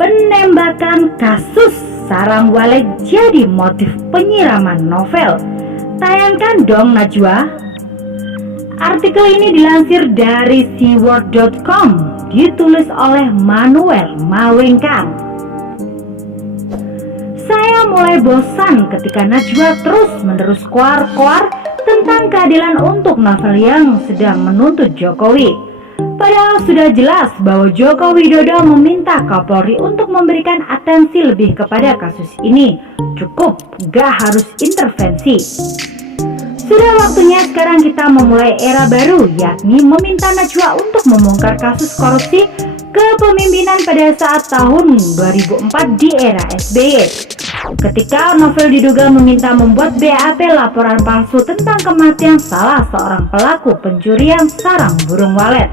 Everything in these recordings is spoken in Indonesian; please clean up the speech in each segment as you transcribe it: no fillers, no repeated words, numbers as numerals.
Penembakan kasus sarang walet jadi motif penyiraman novel. Tayangkan dong Najwa. Artikel ini dilansir dari seaworld.com, ditulis oleh Manuel Mawengkang. Saya mulai bosan ketika Najwa terus-menerus koar-koar tentang keadilan untuk novel yang sedang menuntut Jokowi. Padahal sudah jelas bahwa Joko Widodo meminta Kapolri untuk memberikan atensi lebih kepada kasus ini. Cukup, gak harus intervensi. Sudah waktunya sekarang kita memulai era baru, yakni meminta Najwa untuk membongkar kasus korupsi kepemimpinan pada saat tahun 2004 di era SBY. Ketika novel diduga meminta membuat BAP laporan palsu tentang kematian salah seorang pelaku pencurian sarang burung walet.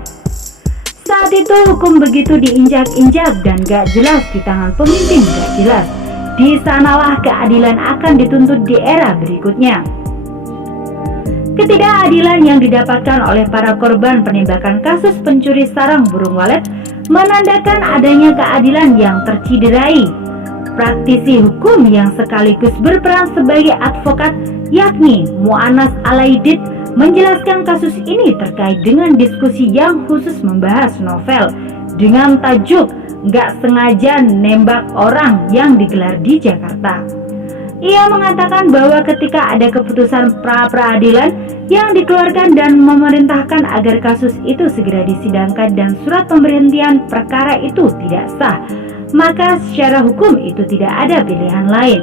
Saat itu hukum begitu diinjak-injak dan gak jelas di tangan pemimpin gak jelas. Di sanalah keadilan akan dituntut di era berikutnya. Ketidakadilan yang didapatkan oleh para korban penembakan kasus pencuri sarang burung walet menandakan adanya keadilan yang terciderai. Praktisi hukum yang sekaligus berperan sebagai advokat yakni Mu'anas Alaidit menjelaskan kasus ini terkait dengan diskusi yang khusus membahas novel dengan tajuk "Nggak Sengaja Nembak Orang" yang digelar di Jakarta. Ia mengatakan bahwa ketika ada keputusan pra-peradilan yang dikeluarkan dan memerintahkan agar kasus itu segera disidangkan dan surat pemberhentian perkara itu tidak sah, maka secara hukum itu tidak ada pilihan lain.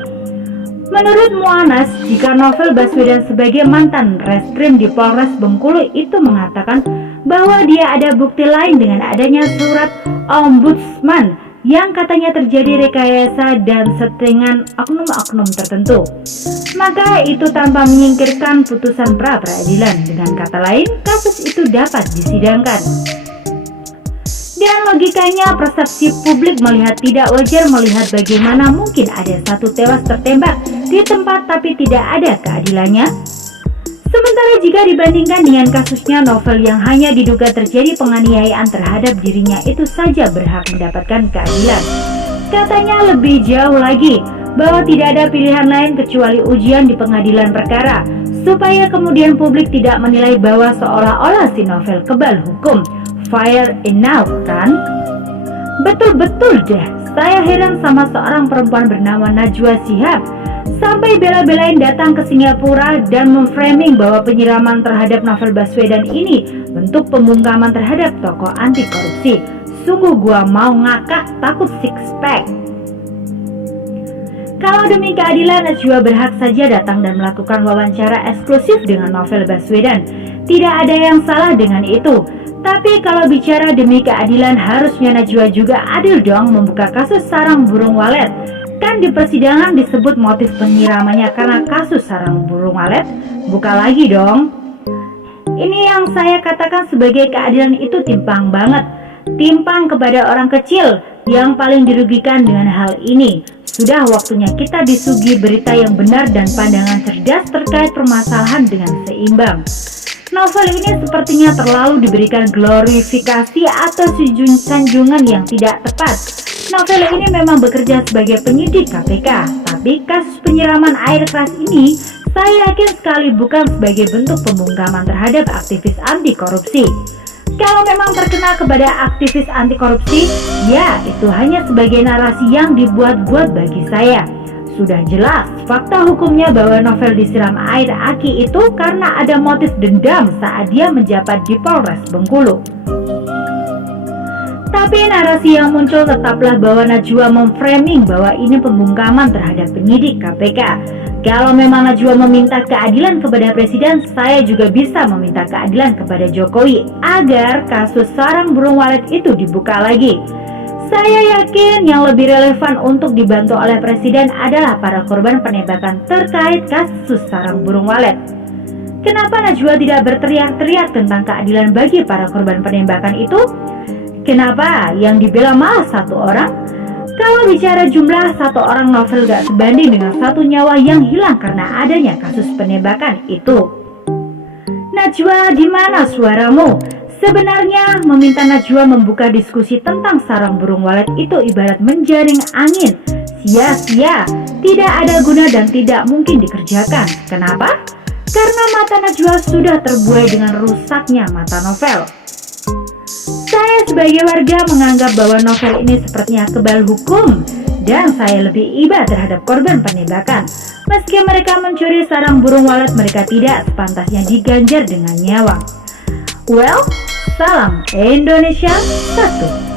Menurut Mu'anas, jika novel Baswedan sebagai mantan reskrim di Polres Bengkulu itu mengatakan bahwa dia ada bukti lain dengan adanya surat ombudsman yang katanya terjadi rekayasa dan settingan oknum-oknum tertentu, maka itu tanpa menyingkirkan putusan pra-peradilan. Dengan kata lain, kasus itu dapat disidangkan. Dan logikanya persepsi publik melihat tidak wajar melihat bagaimana mungkin ada satu tewas tertembak di tempat tapi tidak ada keadilannya. Sementara jika dibandingkan dengan kasusnya novel yang hanya diduga terjadi penganiayaan terhadap dirinya itu saja berhak mendapatkan keadilan. Katanya lebih jauh lagi bahwa tidak ada pilihan lain kecuali ujian di pengadilan perkara, supaya kemudian publik tidak menilai bahwa seolah-olah si novel kebal hukum. Fire enough kan? Betul-betul deh, saya heran sama seorang perempuan bernama Najwa Shihab sampai bela-belain datang ke Singapura dan memframing bahwa penyiraman terhadap novel Baswedan ini bentuk pembungkaman terhadap tokoh anti korupsi. Sungguh gua mau ngakak takut six pack. Kalau demi keadilan, Najwa berhak saja datang dan melakukan wawancara eksklusif dengan novel Baswedan. Tidak ada yang salah dengan itu. Tapi kalau bicara demi keadilan, harusnya Najwa juga adil dong membuka kasus sarang burung walet. Kan di persidangan disebut motif penyiramannya karena kasus sarang burung walet. Buka lagi dong. Ini yang saya katakan sebagai keadilan itu timpang banget. Timpang kepada orang kecil yang paling dirugikan dengan hal ini. Sudah waktunya kita disuguhi berita yang benar dan pandangan cerdas terkait permasalahan dengan seimbang. Novel ini sepertinya terlalu diberikan glorifikasi atau sanjungan yang tidak tepat. Novel ini memang bekerja sebagai penyidik KPK, tapi kasus penyiraman air keras ini saya yakin sekali bukan sebagai bentuk pembungkaman terhadap aktivis anti korupsi. Kalau memang terkena kepada aktivis anti korupsi, ya itu hanya sebagai narasi yang dibuat-buat bagi saya. Sudah jelas fakta hukumnya bahwa novel disiram air aki itu karena ada motif dendam saat dia menjabat di Polres Bengkulu. Tapi narasi yang muncul tetaplah bahwa Najwa memframing bahwa ini pembungkaman terhadap penyidik KPK. Kalau memang Najwa meminta keadilan kepada Presiden, saya juga bisa meminta keadilan kepada Jokowi agar kasus sarang burung walet itu dibuka lagi. Saya yakin yang lebih relevan untuk dibantu oleh Presiden adalah para korban penembakan terkait kasus sarang burung walet. Kenapa Najwa tidak berteriak-teriak tentang keadilan bagi para korban penembakan itu? Kenapa yang dibela malah satu orang? Kalau bicara jumlah, satu orang novel gak sebanding dengan satu nyawa yang hilang karena adanya kasus penembakan itu. Najwa, di mana suaramu? Sebenarnya, meminta Najwa membuka diskusi tentang sarang burung walet itu ibarat menjaring angin. Sia-sia, tidak ada guna dan tidak mungkin dikerjakan. Kenapa? Karena mata Najwa sudah terbuai dengan rusaknya mata novel. Saya sebagai warga menganggap bahwa novel ini sepertinya kebal hukum, dan saya lebih iba terhadap korban penembakan. Meski mereka mencuri sarang burung walet, mereka tidak sepantasnya diganjar dengan nyawa. Well, salam Indonesia 1.